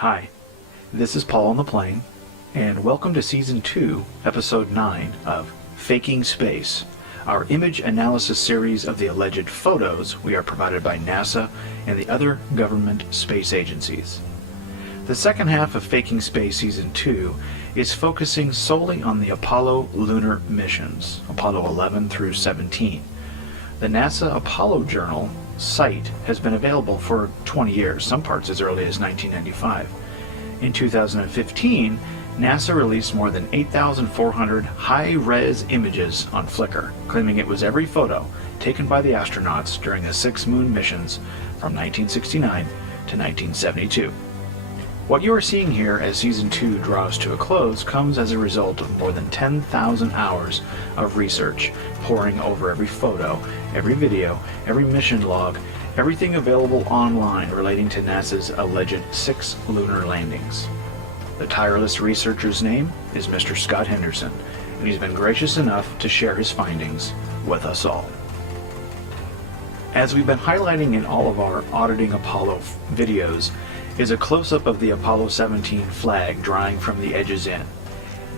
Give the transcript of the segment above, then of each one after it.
Hi, this is Paul on the Plane, and welcome to Season 2, Episode 9 of Faking Space, our image analysis series of the alleged photos we are provided by NASA and the other government space agencies. The second half of Faking Space Season 2 is focusing solely on the Apollo lunar missions, Apollo 11 through 17. The NASA Apollo Journal site has been available for 20 years, some parts as early as 1995. In 2015, NASA released more than 8,400 high-res images on Flickr, claiming it was every photo taken by the astronauts during the 6 moon missions from 1969 to 1972. What you are seeing here as Season 2 draws to a close comes as a result of more than 10,000 hours of research, poring over every photo, every video, every mission log, everything available online relating to NASA's alleged 6 lunar landings. The tireless researcher's name is Mr. Scott Henderson, and he's been gracious enough to share his findings with us all. As we've been highlighting in all of our Auditing Apollo videos, is a close-up of the Apollo 17 flag drying from the edges in,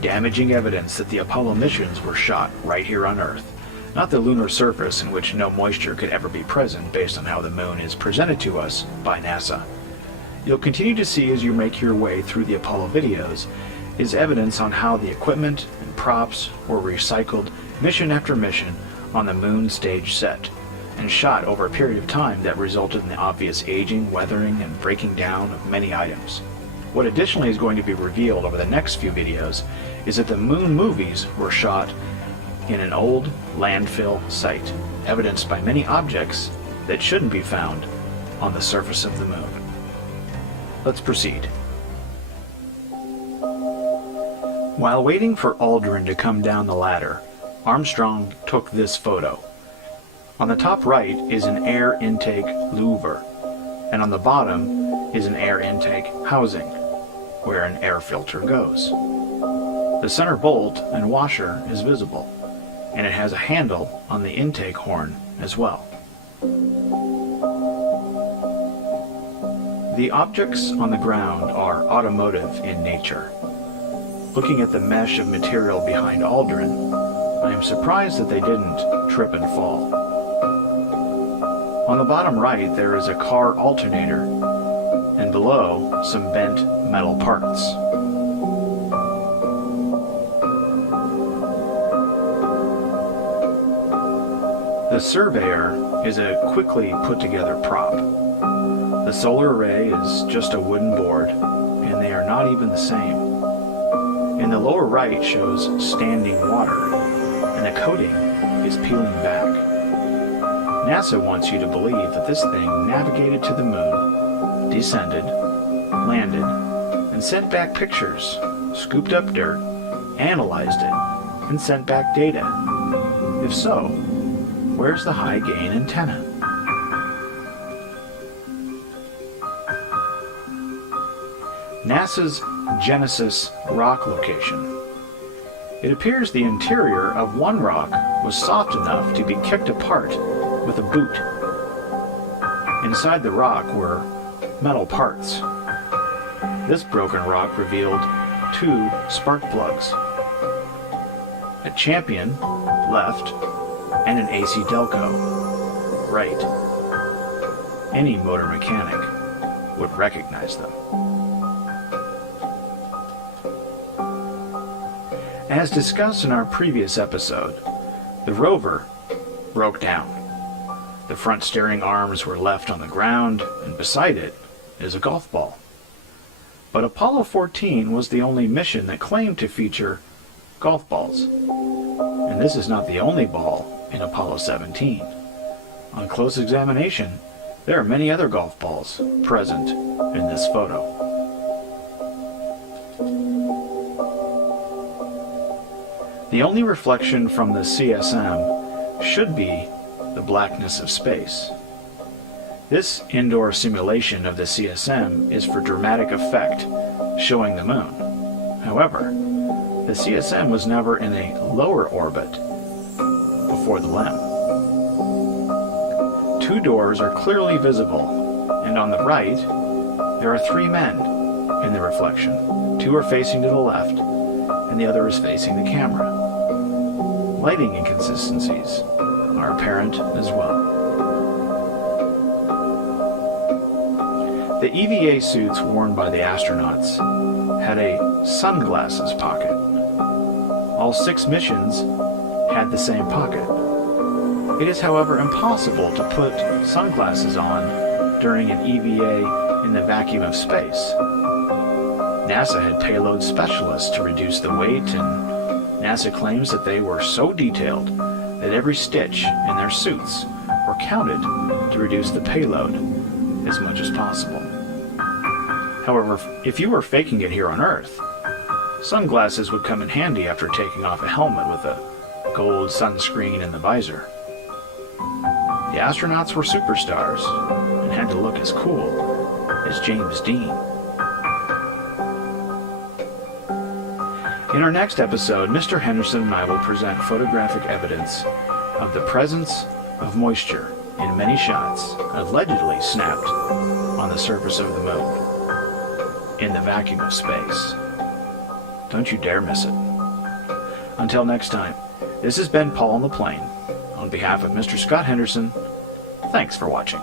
damaging evidence that the Apollo missions were shot right here on Earth, not the lunar surface in which no moisture could ever be present based on how the moon is presented to us by NASA. You'll continue to see as you make your way through the Apollo videos is evidence on how the equipment and props were recycled mission after mission on the moon stage set, and shot over a period of time that resulted in the obvious aging, weathering, and breaking down of many items. What additionally is going to be revealed over the next few videos is that the moon movies were shot in an old landfill site, evidenced by many objects that shouldn't be found on the surface of the moon. Let's proceed. While waiting for Aldrin to come down the ladder, Armstrong took this photo. On the top right is an air intake louver, and on the bottom is an air intake housing, where an air filter goes. The center bolt and washer is visible, and it has a handle on the intake horn as well. The objects on the ground are automotive in nature. Looking at the mesh of material behind Aldrin, I am surprised that they didn't trip and fall. On the bottom right there is a car alternator, and below some bent metal parts. The Surveyor is a quickly put together prop. The solar array is just a wooden board, and they are not even the same. In the lower right shows standing water, and the coating is peeling back. NASA wants you to believe that this thing navigated to the moon, descended, landed, and sent back pictures, scooped up dirt, analyzed it, and sent back data. If so, where's the high gain antenna? NASA's Genesis rock location. It appears the interior of one rock was soft enough to be kicked apart with a boot. Inside the rock were metal parts. This broken rock revealed 2 spark plugs, a Champion left, and an AC Delco right. Any motor mechanic would recognize them. As discussed in our previous episode, the rover broke down. The front steering arms were left on the ground, and beside it is a golf ball. But Apollo 14 was the only mission that claimed to feature golf balls. And this is not the only ball in Apollo 17. On close examination, there are many other golf balls present in this photo. The only reflection from the CSM should be the blackness of space. This indoor simulation of the CSM is for dramatic effect, showing the moon. However, the CSM was never in a lower orbit before the LEM. 2 doors are clearly visible, and on the right, there are 3 men in the reflection. Two are facing to the left, and the other is facing the camera. Lighting inconsistencies are apparent as well. The EVA suits worn by the astronauts had a sunglasses pocket. All 6 missions had the same pocket. It is, however, impossible to put sunglasses on during an EVA in the vacuum of space. NASA had payload specialists to reduce the weight, and NASA claims that they were so detailed that every stitch in their suits were counted to reduce the payload as much as possible. However, if you were faking it here on Earth, sunglasses would come in handy after taking off a helmet with a gold sunscreen in the visor. The astronauts were superstars and had to look as cool as James Dean. In our next episode, Mr. Henderson and I will present photographic evidence of the presence of moisture in many shots allegedly snapped on the surface of the moon in the vacuum of space. Don't you dare miss it. Until next time, this has been Paul on the Plane. On behalf of Mr. Scott Henderson, thanks for watching.